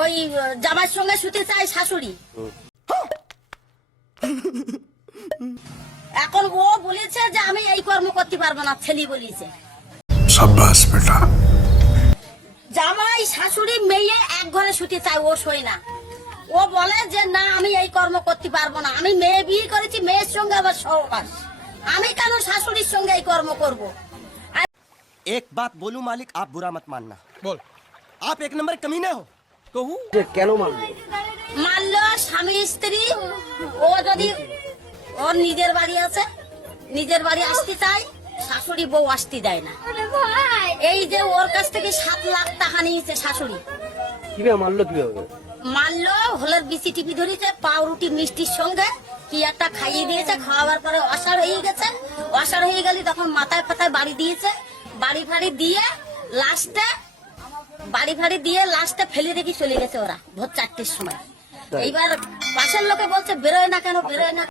ওই জামাইয়ের সঙ্গে শুতে চায় শাশুড়ি। এখন ও বলেছে যে আমি এই কর্ম করতে পারবো না, ছেলে বলেছে। शाबाश बेटा। জামাই শাশুড়ি মেয়ে এক ঘরে শুতে চায়, ও শোয় না। ও বলে যে না আমি এই কর্ম করতে পারবো না, আমি মেয়ে বিয়ে করেছি, মেয়ের সঙ্গে আবার সহবাস, আমি কেন শাশুড়ির সঙ্গে এই কর্ম করব। एक बात बोलूं मालिक, आप बुरा मत मानना। बोल। आप एक नंबर कमीने हो। कहूं মানলো স্বামী স্ত্রী, ও যদি ওর নিজের বাড়ি আছে, নিজের বাড়ি আসতে চায়, শাশুড়ি বউ আসতে দেয় না। এই যে ওর কাছ থেকে 7 লাখ টাকা নিয়েছে শাশুড়ি। কিভাবে মারলো কিভাবে? মারলো, হলের বিসি টিপি ধরেছে, পাউরুটি মিষ্টির সঙ্গে কি একটা খাইয়ে দিয়েছে। খাওয়াবার পরে অসাড় হয়ে গেছে, অসাড় হয়ে গেলে তখন মাথায় ফাতায় বাড়ি দিয়েছে। বাড়ি ফাড়ি দিয়ে লাস্টে ফেলে রেখে চলে গেছে ওরা ভোর 4টের সময়। এইবার পাশের লোকে বলছে বেরোয় না কেন, বেরোয় না।